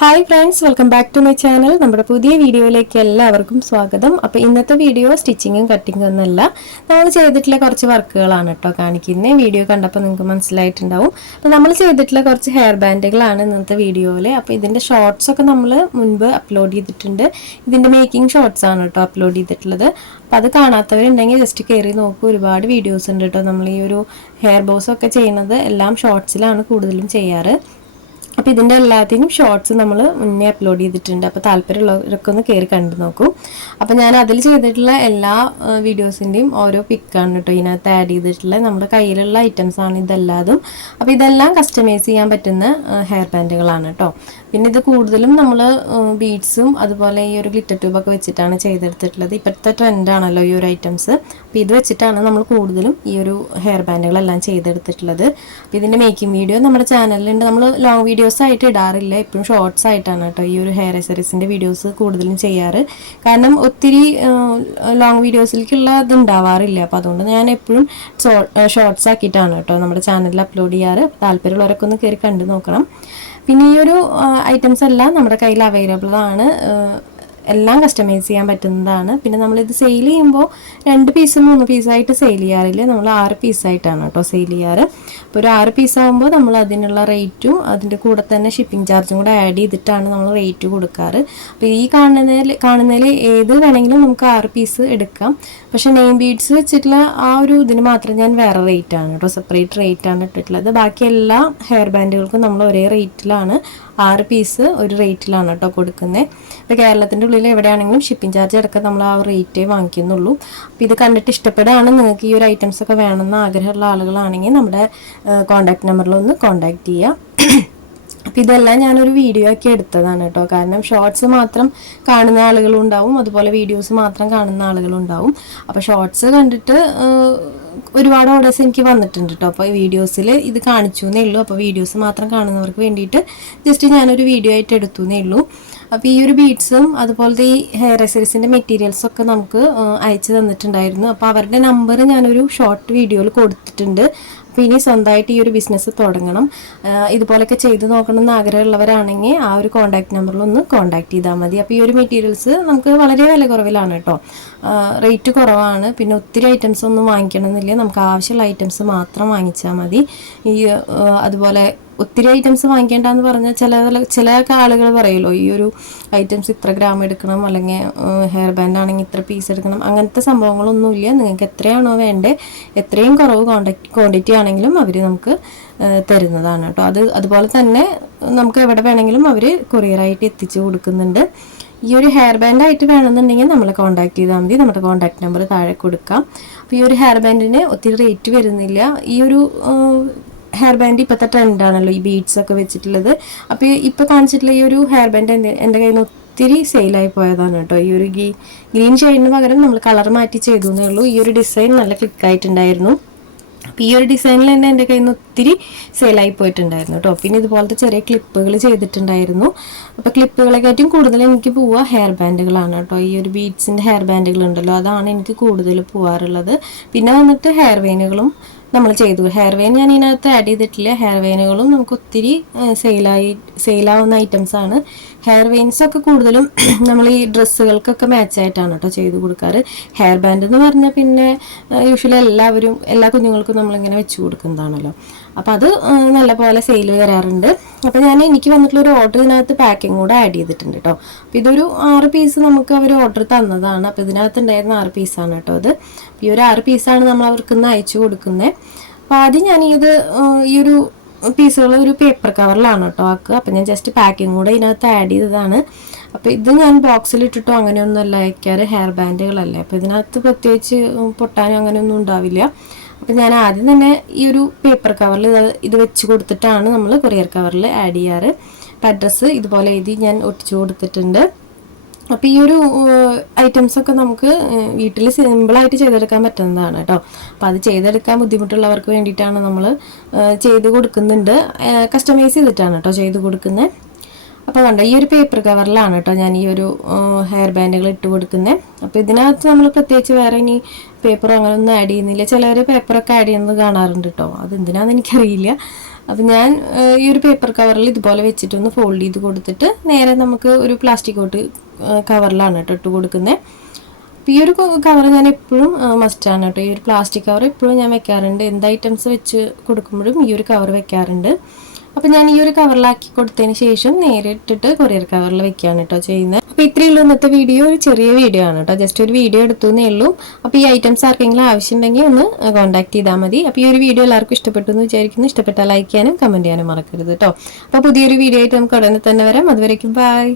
Hi friends, welcome back to my channel. നമ്മുടെ പുതിയ വീഡിയോയിലേക്ക് എല്ലാവർക്കും സ്വാഗതം. അപ്പോൾ ഇന്നത്തെ വീഡിയോ സ്റ്റിച്ചിങ്ങും കട്ടിങ്ങും ഒന്നുമല്ല, നമ്മൾ ചെയ്തിട്ടുള്ള കുറച്ച് വർക്കുകളാണ് കേട്ടോ കാണിക്കുന്നത്. വീഡിയോ കണ്ടപ്പോൾ നിങ്ങൾക്ക് മനസ്സിലായിട്ടുണ്ടാവും. അപ്പോൾ നമ്മൾ ചെയ്തിട്ടുള്ള കുറച്ച് ഹെയർ ബാൻഡുകളാണ് ഇന്നത്തെ വീഡിയോയിൽ. അപ്പോൾ ഇതിൻ്റെ ഷോർട്സൊക്കെ നമ്മൾ മുൻപ് അപ്ലോഡ് ചെയ്തിട്ടുണ്ട്. ഇതിൻ്റെ മേക്കിംഗ് ഷോർട്സ് ആണ് കേട്ടോ അപ്ലോഡ് ചെയ്തിട്ടുള്ളത്. അപ്പോൾ അത് കാണാത്തവരുണ്ടെങ്കിൽ ജസ്റ്റ് കയറി നോക്കൂ. ഒരുപാട് വീഡിയോസ് ഉണ്ട് കേട്ടോ. നമ്മൾ ഈ ഒരു ഹെയർ ബോസൊക്കെ ചെയ്യുന്നത് എല്ലാം ഷോർട്സിലാണ് കൂടുതലും ചെയ്യാറ്. അപ്പോൾ ഇതിൻ്റെ എല്ലാത്തിനും ഷോർട്സ് നമ്മൾ മുന്നേ അപ്ലോഡ് ചെയ്തിട്ടുണ്ട്. അപ്പോൾ താല്പര്യമുള്ളവരൊക്കെ ഒന്ന് കയറി കണ്ടു നോക്കൂ. അപ്പോൾ ഞാൻ അതിൽ ചെയ്തിട്ടുള്ള എല്ലാ വീഡിയോസിൻ്റെയും ഓരോ പിക്കാണ് കേട്ടോ ഇതിനകത്ത് ആഡ് ചെയ്തിട്ടുള്ള. നമ്മുടെ കയ്യിലുള്ള ഐറ്റംസാണ് ഇതെല്ലാതും. അപ്പോൾ ഇതെല്ലാം കസ്റ്റമൈസ് ചെയ്യാൻ പറ്റുന്ന ഹെയർ ബാൻഡുകളാണ് കേട്ടോ. പിന്നെ ഇത് കൂടുതലും നമ്മൾ ബീഡ്സും അതുപോലെ ഈ ഒരു ഗ്ലിറ്റർ ട്യൂബൊക്കെ വെച്ചിട്ടാണ് ചെയ്തെടുത്തിട്ടുള്ളത്. ഇപ്പോഴത്തെ ട്രെൻഡാണല്ലോ ഈ ഒരു ഐറ്റംസ്. അപ്പോൾ ഇത് വെച്ചിട്ടാണ് നമ്മൾ കൂടുതലും ഈ ഒരു ഹെയർ ബാൻഡുകളെല്ലാം ചെയ്തെടുത്തിട്ടുള്ളത്. അപ്പോൾ ഇതിൻ്റെ മേക്കിംഗ് വീഡിയോ നമ്മുടെ ചാനലിലുണ്ട്. നമ്മൾ ലോങ് വീഡിയോസ് ആയിട്ട് ഇടാറില്ല, എപ്പോഴും ഷോർട്സ് ആയിട്ടാണ് കേട്ടോ ഈ ഒരു ഹെയർ അക്സസറീസിൻ്റെ വീഡിയോസ് കൂടുതലും ചെയ്യാറ്. കാരണം ഒത്തിരി ലോങ് വീഡിയോസിലേക്കുള്ള ഇത് ഉണ്ടാവാറില്ല. അപ്പോൾ അതുകൊണ്ട് ഞാൻ എപ്പോഴും ഷോർട്സ് ആക്കിയിട്ടാണ് കേട്ടോ നമ്മുടെ ചാനലിൽ അപ്ലോഡ് ചെയ്യാറ്. താല്പര്യമുള്ളവരൊക്കെ ഒന്ന് കയറി കണ്ടു നോക്കണം. പിന്നെ ഈ ഒരു ഐറ്റംസ് എല്ലാം നമ്മുടെ കയ്യിൽ അവൈലബിൾ ആണ്. എല്ലാം കസ്റ്റമൈസ് ചെയ്യാൻ പറ്റുന്നതാണ്. പിന്നെ നമ്മളിത് സെയിൽ ചെയ്യുമ്പോൾ 2 പീസ് 3 പീസായിട്ട് സെയിൽ ചെയ്യാറില്ല. നമ്മൾ 6 പീസായിട്ടാണ് കേട്ടോ സെയിൽ ചെയ്യാറ്. അപ്പോൾ ഒരു 6 പീസാകുമ്പോൾ നമ്മൾ അതിനുള്ള റേറ്റും അതിൻ്റെ കൂടെ തന്നെ ഷിപ്പിംഗ് ചാർജും കൂടെ ആഡ് ചെയ്തിട്ടാണ് നമ്മൾ റേറ്റ് കൊടുക്കാറ്. അപ്പോൾ ഈ കാണുന്നതിൽ ഏത് വേണമെങ്കിലും നമുക്ക് 6 പീസ് എടുക്കാം. പക്ഷേ നെയിം ബീഡ്സ് വെച്ചിട്ടുള്ള ആ ഒരു ഇതിന് മാത്രം ഞാൻ വേറെ റേറ്റാണ് കേട്ടോ, സെപ്പറേറ്റ് റേറ്റാണ് ഇട്ടിട്ടുള്ളത്. ബാക്കി എല്ലാ ഹെയർ ബാൻഡുകൾക്കും നമ്മൾ ഒരേ റേറ്റിലാണ് 6 പീസ് ഒരു റേറ്റിലാണ് കേട്ടോ കൊടുക്കുന്നത്. ഇപ്പോൾ കേരളത്തിൻ്റെ ഉള്ളിൽ എവിടെയാണെങ്കിലും ഷിപ്പിംഗ് ചാർജ് അടക്കം നമ്മൾ ആ റേറ്റേ വാങ്ങിക്കുന്നുള്ളൂ. അപ്പോൾ ഇത് കണ്ടിട്ട് ഇഷ്ടപ്പെടുകയാണ്, നിങ്ങൾക്ക് ഈ ഒരു ഐറ്റംസ് ഒക്കെ വേണമെന്ന് ആഗ്രഹമുള്ള ആളുകളാണെങ്കിൽ നമ്മുടെ കോൺടാക്ട് നമ്പറിലൊന്ന് കോൺടാക്ട് ചെയ്യുക. അപ്പോൾ ഇതെല്ലാം ഞാനൊരു വീഡിയോ ആക്കി എടുത്തതാണ് കേട്ടോ. കാരണം ഷോർട്സ് മാത്രം കാണുന്ന ആളുകളുണ്ടാവും, അതുപോലെ വീഡിയോസ് മാത്രം കാണുന്ന ആളുകളുണ്ടാവും. അപ്പോൾ ഷോർട്സ് കണ്ടിട്ട് ഒരുപാട് ഓർഡേഴ്സ് എനിക്ക് വന്നിട്ടുണ്ട് കേട്ടോ. അപ്പോൾ വീഡിയോസിൽ ഇത് കാണിച്ചു എന്നേ ഉള്ളൂ. അപ്പോൾ വീഡിയോസ് മാത്രം കാണുന്നവർക്ക് വേണ്ടിയിട്ട് ജസ്റ്റ് ഞാനൊരു വീഡിയോ ആയിട്ട് എടുത്തു എന്നേ ഉള്ളൂ. അപ്പോൾ ഈ ഒരു ബീഡ്സും അതുപോലത്തെ ഈ ഹെയർ അക്സസറീസിൻ്റെ മെറ്റീരിയൽസൊക്കെ നമുക്ക് അയച്ചു തന്നിട്ടുണ്ടായിരുന്നു. അപ്പോൾ അവരുടെ നമ്പർ ഞാനൊരു ഷോർട്ട് വീഡിയോയിൽ കൊടുത്തിട്ടുണ്ട്. അപ്പോൾ ഇനി സ്വന്തമായിട്ട് ഈ ഒരു ബിസിനസ് തുടങ്ങണം, ഇതുപോലെയൊക്കെ ചെയ്ത് നോക്കണം എന്ന് ആഗ്രഹമുള്ളവരാണെങ്കിൽ ആ ഒരു കോൺടാക്ട് നമ്പറിലൊന്ന് കോൺടാക്ട് ചെയ്താൽ മതി. അപ്പോൾ ഈ ഒരു മെറ്റീരിയൽസ് നമുക്ക് വളരെ വില കുറവിലാണ് കേട്ടോ, റേറ്റ് കുറവാണ്. പിന്നെ ഒത്തിരി ഐറ്റംസ് ഒന്നും വാങ്ങിക്കണമെന്നില്ല, നമുക്ക് ആവശ്യമുള്ള ഐറ്റംസ് മാത്രം വാങ്ങിച്ചാൽ മതി. അതുപോലെ ഒത്തിരി ഐറ്റംസ് വാങ്ങിക്കേണ്ടെന്ന് പറഞ്ഞാൽ ചില ആളുകൾ പറയുമല്ലോ ഈ ഒരു ഐറ്റംസ് ഇത്ര ഗ്രാം എടുക്കണം, അല്ലെങ്കിൽ ഹെയർ ബാൻഡ് ആണെങ്കിൽ ഇത്ര പീസ് എടുക്കണം, അങ്ങനത്തെ സംഭവങ്ങളൊന്നുമില്ല. നിങ്ങൾക്ക് എത്രയാണോ വേണ്ടത്, എത്രയും കുറവ് ക്വാണ്ടിറ്റി ആണെങ്കിലും അവർ നമുക്ക് തരുന്നതാണ് കേട്ടോ. അതുപോലെ തന്നെ നമുക്ക് എവിടെ വേണമെങ്കിലും അവർ കൊറിയറായിട്ട് എത്തിച്ചു കൊടുക്കുന്നുണ്ട്. ഈ ഒരു ഹെയർ ബാൻഡ് ആയിട്ട് വേണമെന്നുണ്ടെങ്കിൽ നമ്മളെ കോൺടാക്ട് ചെയ്താൽ മതി. നമ്മുടെ കോൺടാക്ട് നമ്പർ താഴെ കൊടുക്കാം. അപ്പോൾ ഈ ഒരു ഹെയർ ബാൻഡിന് ഒത്തിരി റേറ്റ് വരുന്നില്ല. ഈ ഒരു ഹെയർ ബാൻഡ് ഇപ്പോഴത്തെ ട്രെൻഡാണല്ലോ ഈ ബീഡ്സ് ഒക്കെ വെച്ചിട്ടുള്ളത്. അപ്പോൾ ഇപ്പോൾ കാണിച്ചിട്ടുള്ള ഈ ഒരു ഹെയർ ബാൻഡ് എൻ്റെ കയ്യിൽ നിന്ന് ഒത്തിരി സെയിലായി പോയതാണ് കേട്ടോ. ഈ ഒരു ഗ്രീൻ ഷെയ്ഡിന് പകരം നമ്മൾ കളർ മാറ്റി ചെയ്തു എന്നേ ഉള്ളൂ. ഈ ഒരു ഡിസൈൻ നല്ല ക്ലിക്കായിട്ടുണ്ടായിരുന്നു. അപ്പോൾ ഈ ഒരു ഡിസൈനിൽ തന്നെ എൻ്റെ കയ്യിൽ നിന്ന് ഒത്തിരി സെയിലായി പോയിട്ടുണ്ടായിരുന്നു കേട്ടോ. പിന്നെ ഇതുപോലത്തെ ചെറിയ ക്ലിപ്പുകൾ ചെയ്തിട്ടുണ്ടായിരുന്നു. അപ്പോൾ ക്ലിപ്പുകളെക്കാട്ടും കൂടുതൽ എനിക്ക് പോവുക ഹെയർ ബാൻഡുകളാണ് കേട്ടോ. ഈ ഒരു ബീഡ്സിൻ്റെ ഹെയർ ബാൻഡുകൾ ഉണ്ടല്ലോ, അതാണ് എനിക്ക് കൂടുതൽ പോവാറുള്ളത്. പിന്നെ വന്നിട്ട് ഹെയർ വെയിനുകളും നമ്മൾ ചെയ്തു. ഹെയർ വെയിൻ ഞാൻ ഇതിനകത്ത് ആഡ് ചെയ്തിട്ടില്ല. ഹെയർ വെയിനുകളും നമുക്ക് ഒത്തിരി സെയിലാവുന്ന ഐറ്റംസാണ്. ഹെയർ വെയിൻസൊക്കെ കൂടുതലും നമ്മൾ ഈ ഡ്രസ്സുകൾക്കൊക്കെ മാച്ചായിട്ടാണ് കേട്ടോ ചെയ്ത് കൊടുക്കാറ്. ഹെയർ ബാൻഡ് എന്ന് പറഞ്ഞാൽ പിന്നെ യൂഷ്വലി എല്ലാ കുഞ്ഞുങ്ങൾക്കും നമ്മളിങ്ങനെ വെച്ച് കൊടുക്കുന്നതാണല്ലോ. അപ്പോൾ അത് നല്ല പോലെ സെയിൽ വരാറുണ്ട്. അപ്പോൾ എനിക്ക് വന്നിട്ടുള്ളൊരു ഓർഡർ ഇതിനകത്ത് പാക്കിംഗ് കൂടെ ആഡ് ചെയ്തിട്ടുണ്ട് കേട്ടോ. അപ്പോൾ ഇതൊരു 6 പീസ് നമുക്ക് അവർ ഓർഡർ തന്നതാണ്. അപ്പോൾ ഇതിനകത്ത് ഉണ്ടായിരുന്ന 6 പീസാണ് കേട്ടോ അത്. ഈ ഒരു 6 പീസാണ് നമ്മൾ അവർക്ക് ഇന്ന് അയച്ചു കൊടുക്കുന്നത്. അപ്പോൾ ആദ്യം ഈ ഒരു പീസുകൾ ഒരു പേപ്പർ കവറിലാണ് കേട്ടോ ആക്കുക. അപ്പോൾ ഞാൻ ജസ്റ്റ് പാക്കിംഗ് കൂടെ ഇതിനകത്ത് ആഡ് ചെയ്തതാണ്. അപ്പോൾ ഇത് ഞാൻ ബോക്സിലിട്ടിട്ടോ അങ്ങനെയൊന്നുമല്ല അയക്കാറ്, ഹെയർ ബാൻഡുകളല്ലേ. അപ്പോൾ ഇതിനകത്ത് പ്രത്യേകിച്ച് പൊട്ടാനും അങ്ങനെയൊന്നും ഉണ്ടാവില്ല. അപ്പോൾ ഞാൻ ആദ്യം തന്നെ ഈ ഒരു പേപ്പർ കവറിൽ ഇത് വെച്ച് കൊടുത്തിട്ടാണ് നമ്മൾ കൊറിയർ കവറിൽ ആഡ് ചെയ്യാറ്. അപ്പോൾ അഡ്രസ്സ് ഇതുപോലെ എഴുതി ഞാൻ ഒട്ടിച്ചു കൊടുത്തിട്ടുണ്ട്. അപ്പോൾ ഈ ഒരു ഐറ്റംസൊക്കെ നമുക്ക് വീട്ടിൽ സിമ്പിളായിട്ട് ചെയ്തെടുക്കാൻ പറ്റുന്നതാണ് കേട്ടോ. അപ്പോൾ അത് ചെയ്തെടുക്കാൻ ബുദ്ധിമുട്ടുള്ളവർക്ക് വേണ്ടിയിട്ടാണ് നമ്മൾ ചെയ്ത് കൊടുക്കുന്നുണ്ട്. കസ്റ്റമൈസ് ചെയ്തിട്ടാണ് കേട്ടോ ചെയ്ത് കൊടുക്കുന്നത്. അപ്പോൾ കണ്ടോ ഈ ഒരു പേപ്പർ കവറിലാണ് കേട്ടോ ഞാൻ ഈ ഒരു ഹെയർ ബാൻഡുകൾ ഇട്ട് കൊടുക്കുന്നത്. അപ്പോൾ ഇതിനകത്ത് നമ്മൾ പ്രത്യേകിച്ച് വേറെ ഇനി പേപ്പറോ അങ്ങനെ ഒന്നും ആഡ് ചെയ്യുന്നില്ല. ചിലവർ പേപ്പറൊക്കെ ആഡ് ചെയ്യുന്നത് കാണാറുണ്ട് കേട്ടോ. അതെന്തിനാണെന്ന് എനിക്കറിയില്ല. അപ്പോൾ ഞാൻ ഈ ഒരു പേപ്പർ കവറിൽ ഇതുപോലെ വെച്ചിട്ടൊന്ന് ഫോൾഡ് ചെയ്ത് കൊടുത്തിട്ട് നേരെ നമുക്ക് ഒരു പ്ലാസ്റ്റിക് കോട്ട് കവറിലാണ് കേട്ടോ ഇട്ട് കൊടുക്കുന്നത്. അപ്പോൾ ഈ ഒരു കവർ ഞാൻ എപ്പോഴും മസ്റ്റാണ് കേട്ടോ. ഈ ഒരു പ്ലാസ്റ്റിക് കവർ എപ്പോഴും ഞാൻ വെക്കാറുണ്ട്. എന്ത് ഐറ്റംസ് വെച്ച് കൊടുക്കുമ്പോഴും ഈ ഒരു കവർ വെക്കാറുണ്ട്. അപ്പോൾ ഞാൻ ഈ ഒരു കവറിലാക്കി കൊടുത്തതിന് ശേഷം നേരിട്ടിട്ട് കൊറിയർ കവറിൽ വെക്കുകയാണ് കേട്ടോ ചെയ്യുന്നത്. അപ്പോൾ ഇത്രയേ ഉള്ളൂ ഇന്നത്തെ വീഡിയോ. ഒരു ചെറിയ വീഡിയോ ആണ് കേട്ടോ, ജസ്റ്റ് ഒരു വീഡിയോ എടുത്തേ ഉള്ളൂ. അപ്പോൾ ഈ ഐറ്റംസ് ആർക്കെങ്കിലും ആവശ്യമുണ്ടെങ്കിൽ ഒന്ന് കോൺടാക്ട് ചെയ്താൽ മതി. അപ്പോൾ ഈ ഒരു വീഡിയോ എല്ലാവർക്കും ഇഷ്ടപ്പെട്ടു എന്ന് വിചാരിക്കുന്നു. ഇഷ്ടപ്പെട്ടാൽ ലൈക്ക് ചെയ്യാനും കമൻറ്റ് ചെയ്യാനും മറക്കരുത് കേട്ടോ. അപ്പോൾ പുതിയൊരു വീഡിയോ ആയിട്ട് നമുക്ക് ഉടനെ തന്നെ വരാം. അതുവരേക്കും ബൈ.